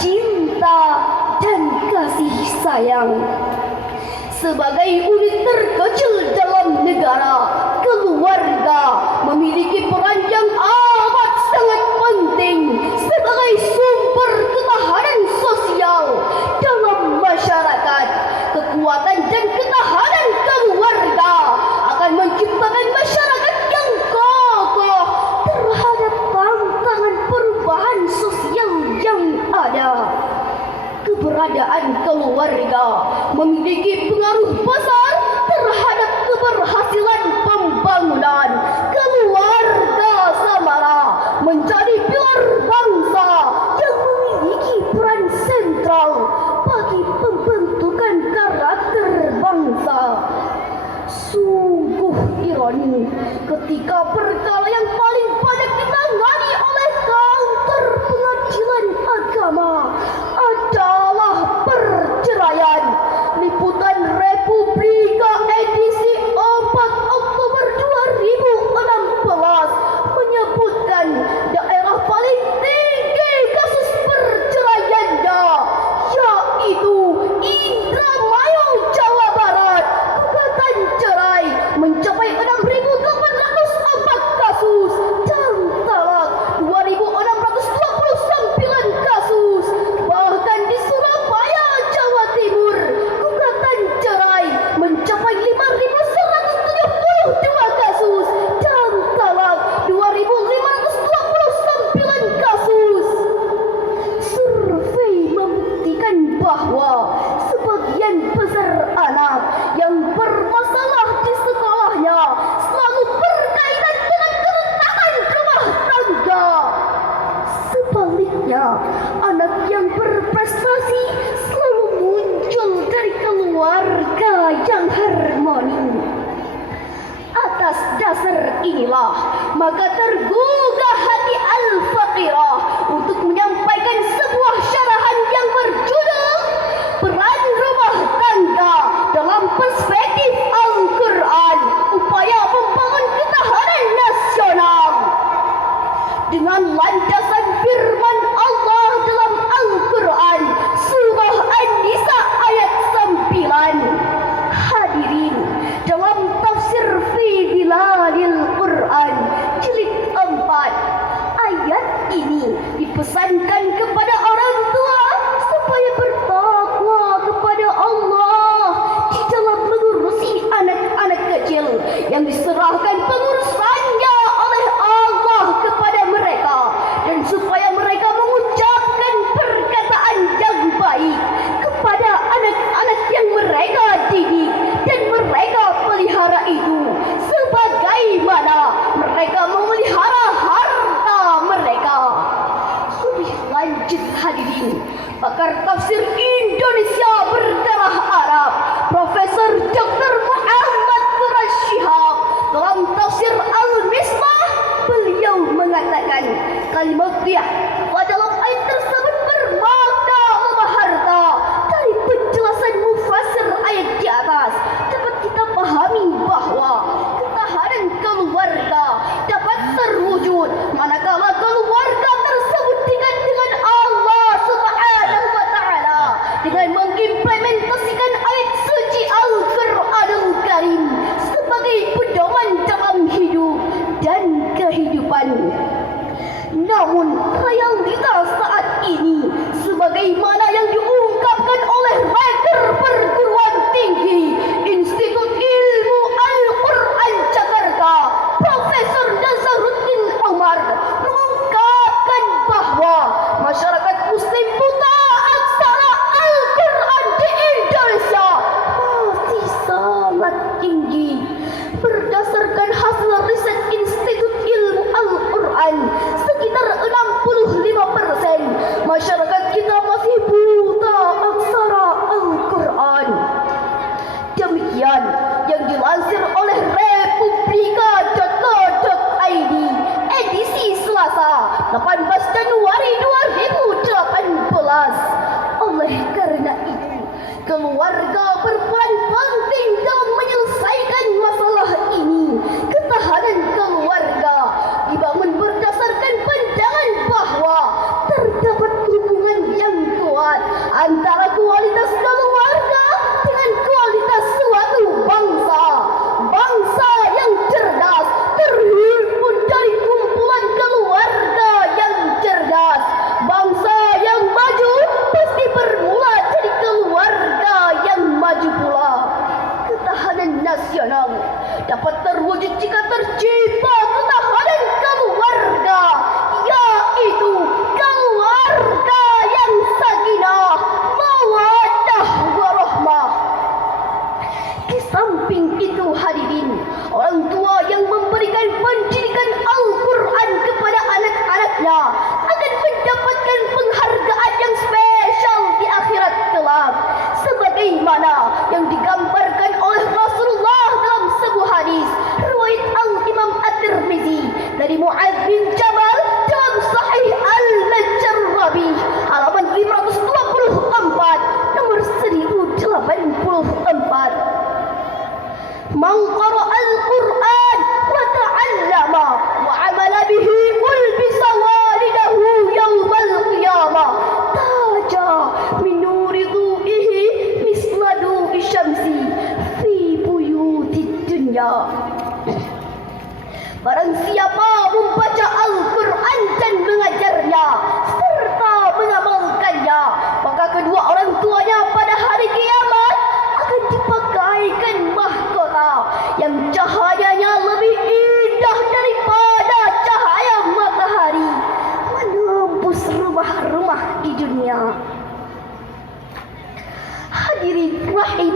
cinta dan kasih sayang. Sebagai unit terkecil dalam negara, keluarga memiliki peran yang amat sangat penting sebagai sumber ketahanan sosial dalam masyarakat. Kekuatan dan ketahanan keluarga akan menciptakan masyarakat yang kokoh terhadap tantangan perubahan sosial yang ada. Keberadaan keluarga memiliki pengaruh besar terhadap keberhasilan pembangunan. Keluarga Samara menjadi pilar bangsa yang memiliki peran sentral bagi pembentukan karakter bangsa. Sungguh ironi ketika perkara yang paling banyak ditangani oleh kaum terpengadilan agama adalah perceraian. Liputan Republika edisi 4 Oktober 2016 menyebutkan daerah paling tinggi kasus perceraiannya yaitu Indramayu, Jawa Barat. Gugatan cerai mencapai 6.804 kasus dan talak 2.629 kasus. Bahkan di Surabaya, Jawa Timur, gugatan cerai mencapai 5.172 kasus dan talak 2.529 kasus. Survei membuktikan bahwa sebagian besar anak yang bermasalah di sekolahnya selalu berkaitan dengan keretakan rumah tangga. Sebaliknya, anak yang berprestasi selalu muncul dari keluarga yang harmoni. Atas dasar inilah, maka tergugah hati Al-Faqirah untuk menyampaikan sebuah syarahan yang berjudul Peran Rumah Tangga dalam Perspektif Al-Quran, Upaya Membangun Ketahanan Nasional. Dengan landasan firman Allah dalam Al-Quran, Surah An-Nisa ayat 9. Hadirin, dalam tafsir fi Dilalil Quran jilid 4, ayat ini dipesankan kepada orang tua supaya bertakwa kepada Allah di dalam mengurusi anak-anak kecil yang diserahkan pengurusannya oleh Allah kepada mereka, dan supaya mereka mengucapkan perkataan yang baik kepada anak-anak yang mereka didik dan mereka pelihara itu, sebagaimana mereka memelihara harta mereka. Lebih lanjut hadirin, pakar tafsir Indonesia berdarah Arab Profesor Dr. Muhammad Quraish Shihab dalam tafsir Al-Misbah, beliau mengatakan kalimat dia dalam ayat tersebut bermakna lemah harta. Dari penjelasan mufassir ayat di atas dapat kita pahami bahwa ketahanan keluarga dapat terwujud manakala keluarga tersebut dengan Allah Subhanahu wa taala dengan mengimplementasikan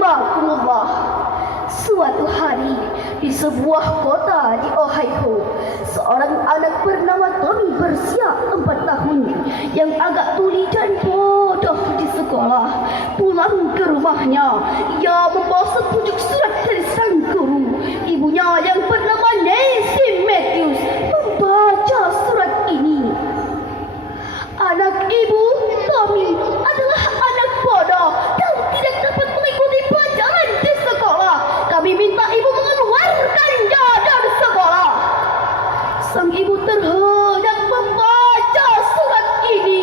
Rahimakumullah. Suatu hari di sebuah kota di Ohio, seorang anak bernama Tommy berusia 4 tahun yang agak tuli dan bodoh di sekolah pulang ke rumahnya. Ia membawa sepucuk surat dari sang guru. Ibunya yang bernama Nancy Matthews membaca surat ini. Anak ibu, Tommy, adalah anak bodoh dan tidak dapat mengikuti pelajaran di sekolah. Kami minta ibu mengeluarkannya dari sekolah. Sang ibu terhenyak membaca surat ini,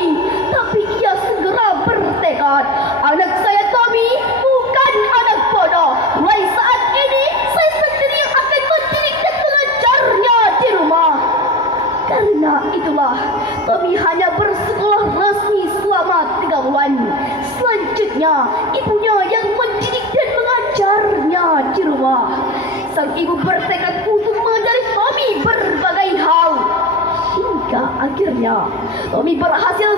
tapi ia segera bertekad, anak saya Tommy bukan anak bodoh. Mulai saat ini saya sendiri yang akan mendidik dan mengajarnya di rumah. Karena itulah Tommy hanya bersekolah resmi selama 3 bulan. Selanjutnya ibunya yang mendidik dan mengajarnya di rumah. Sang ibu bertekad untuk mengajari Tommy berbagai hal. Hingga akhirnya Tommy berhasil